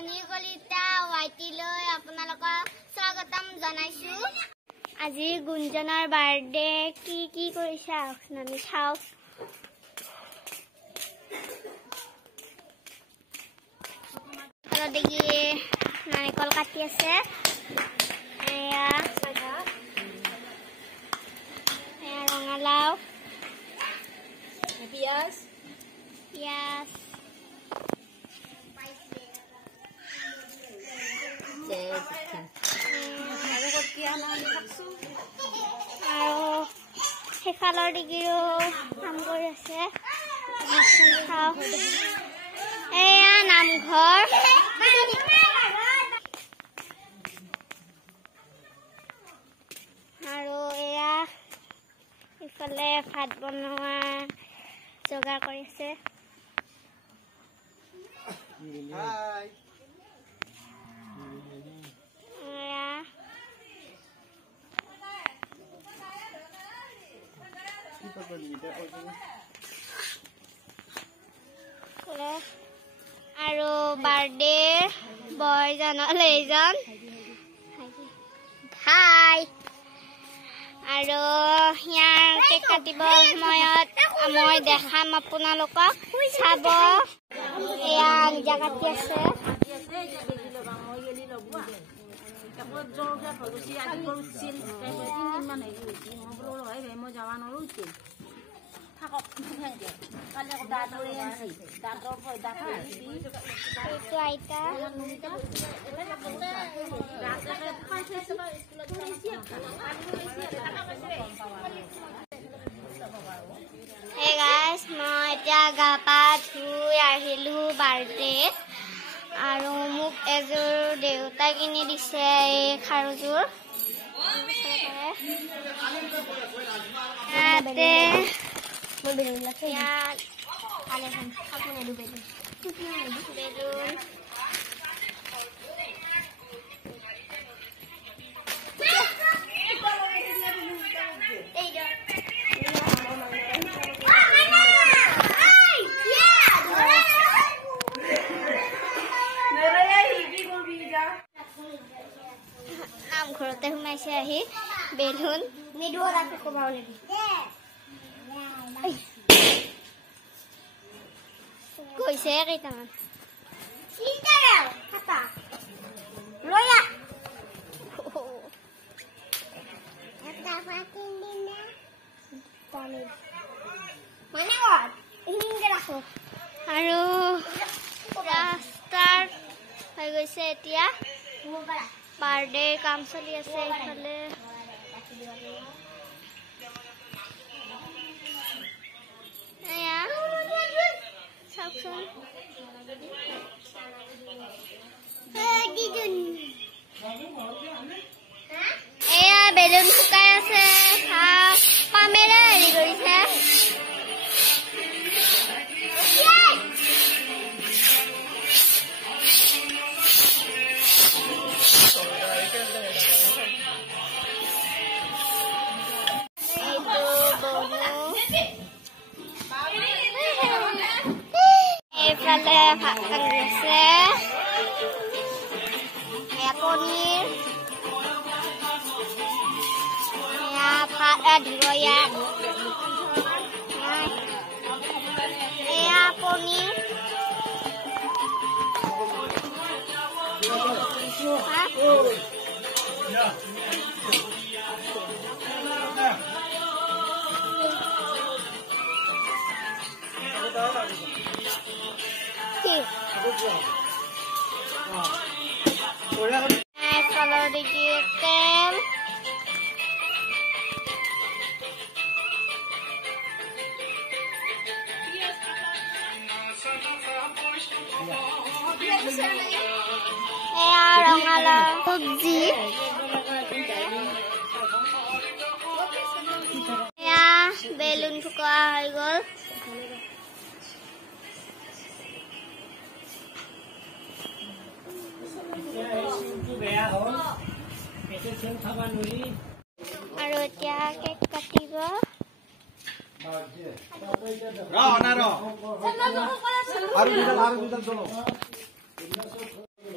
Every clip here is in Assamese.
মণি কলিতা ৱাইটিলৈ আপোনালোকক স্বাগতম জনাইছো। আজি গুঞ্জনৰ বাৰ্থডে কি কৰিছে আমি চাও। দেখি নাৰিকল কাটি আছে। এয়া ৰঙালাও, পিয়াজ আৰু সেইফালৰ দিগিও কাম কৰি আছে। এয়া নামঘৰ আৰু এয়া ইফালে ভাত বনোৱা যোগাৰ কৰিছে। আৰু বাৰ্থডে বয়জনলৈ এইজন হাই। আৰু ইয়াৰ কেক কাটিব সময়ত মই দেখাম আপোনালোকক, চাব। এয়া নিজা কাটি আছে। আইতা Hey guys, মই এতিয়া গা পা ধুই আহিলো বাৰ্থডে। আৰু মোক এযোৰ দেউতাই কিনি দিছে এই খাৰুযোৰ। ঘৰতে সোমাইছে আহি বেলুন কৈছে কেইটামান আৰু ৰাস্তাৰ হৈ গৈছে এতিয়া। বাৰ্থডে কাম চলি আছে এইফালে। চাওকচোন এয়া বেলুন শুকাই আছে। পামেৰে হেৰি কৰিছে। এইফালে ভাত আছে, পনীৰ, ভাত দিব ইয়াত। এয়া পনীৰ, ফলৰ দিগি তেল, এয়া ৰঙালাও চব্জি, এয়া বেলুন ফুকোৱা হৈ গ'ল। আৰু এতিয়া কেক কাটিব।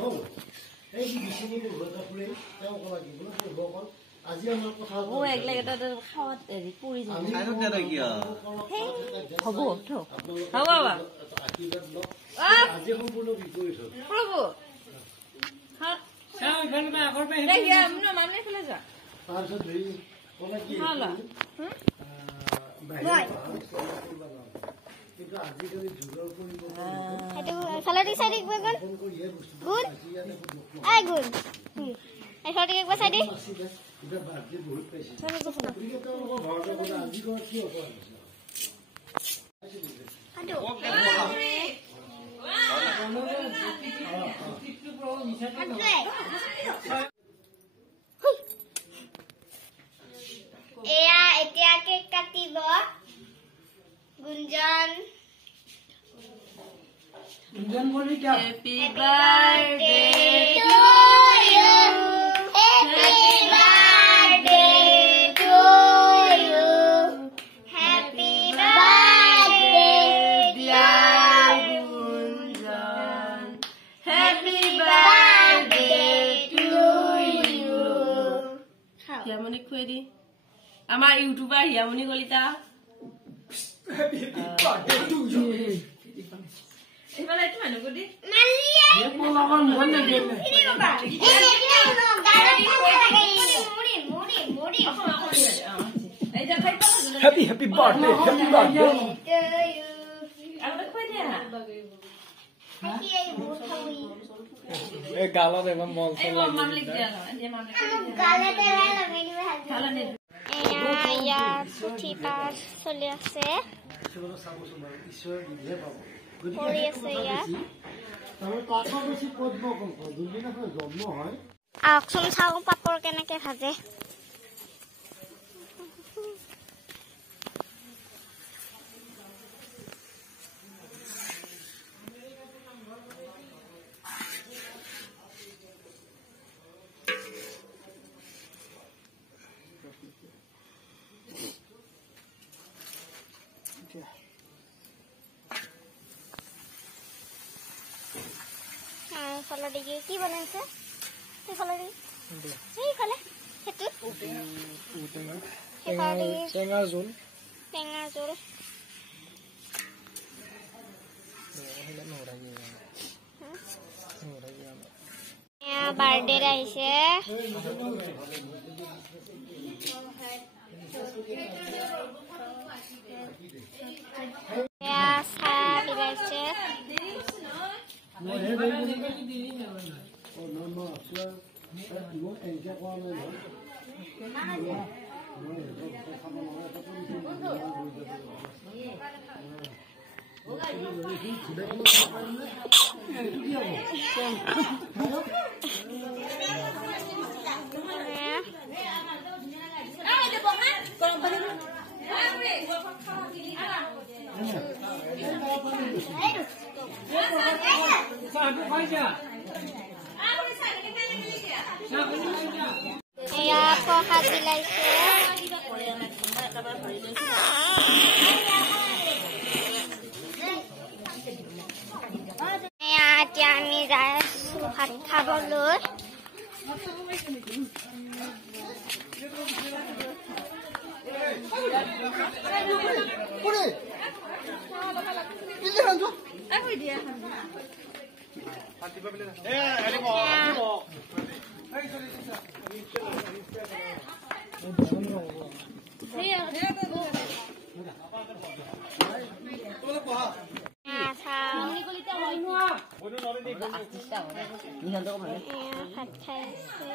এই বিচিনি ঘৰটা ফুৰে তেওঁ কলা কি বোলে ভগৱান আজি আমাৰ কথা ও একলা এটা খাওয়াত এৰি পৰি যায় খাই থাক দে কি হ'ব থ হ'ব বাবা আশীৰ্বাদ লওক আজি সম্পূৰ্ণ বিপৰীত হ'ল হ'ব হ্যাঁ চাও ফেল মে আগৰ পে দেখ ইয়া আমনে মামনে খেলে যা তাৰপিছত ধৰি কলা কি হালা কিন্তু আজিকালি যুগৰ পৰিৱৰ্তন সেইটো চালাডি চাইডি গগন গুড আই গুড এই ছটি একবাৰ সাইডি এটা বাজে বহুত পাইছে কিন্তু তেওঁলোকৰ ঘৰতে গ'লে আজি ঘৰ কি হ'ব আটো এয়া এতিয়া কেক কাটিব গুঞ্জন গুঞ্জন বলি क्या happy birthday to you. Happy birthday to you. Happy birthday, dear Gunjan Happy birthday to you. হিয়ামনি খুৱাই দি আমাৰ ইউটিউবাৰ হিয়ামনি কলিতা এইফালে এইটো মানুহ কদি Malia. ये लगन मन न गेल happy happy birthday happy birthday ए गाला दे मन চলি আছে ঈশ্বৰৰ চাবচোন বাৰু ঈশ্বৰৰ দিলে পাব কৰি আছে ইয়াত তাৰমানে তাতকৈ বেছি পদ্মকংক যোনদিনাখন জন্ম হয় আহকচোন চাওঁ পাপৰ কেনেকে ভাজে ফলদি কি বনাইছে ফলদি সেইফালে সেইটো টেঙা জোল টেঙাৰ জোল বাৰ্থডে আহিছে চাহ বিলাইছে এয়া প্ৰসাদ বিলাইছে এয়া এতিয়া আমি যাই আছো ভাত খাবলৈ ভাত খাইছে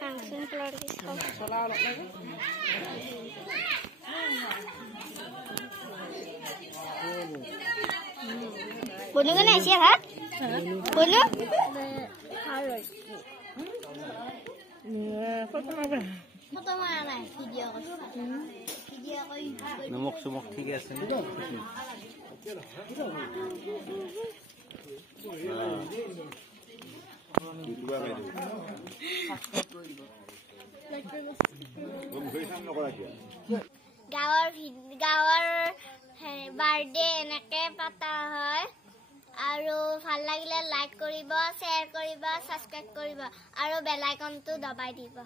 langsung keluar pisau. Bunuh kan Aisyah kan? Bunuh? foto mana? Foto mana? Video aku. Video aku. Namok sumok ঠিক আছে গাঁৱৰ বাৰ্থডে এনেকে পাতা হয় আৰু ভাল লাগিলে লাইক কৰিব শ্বেয়াৰ কৰিব ছাবস্ক্ৰাইব কৰিব আৰু বেল আইকনটো দবাই দিব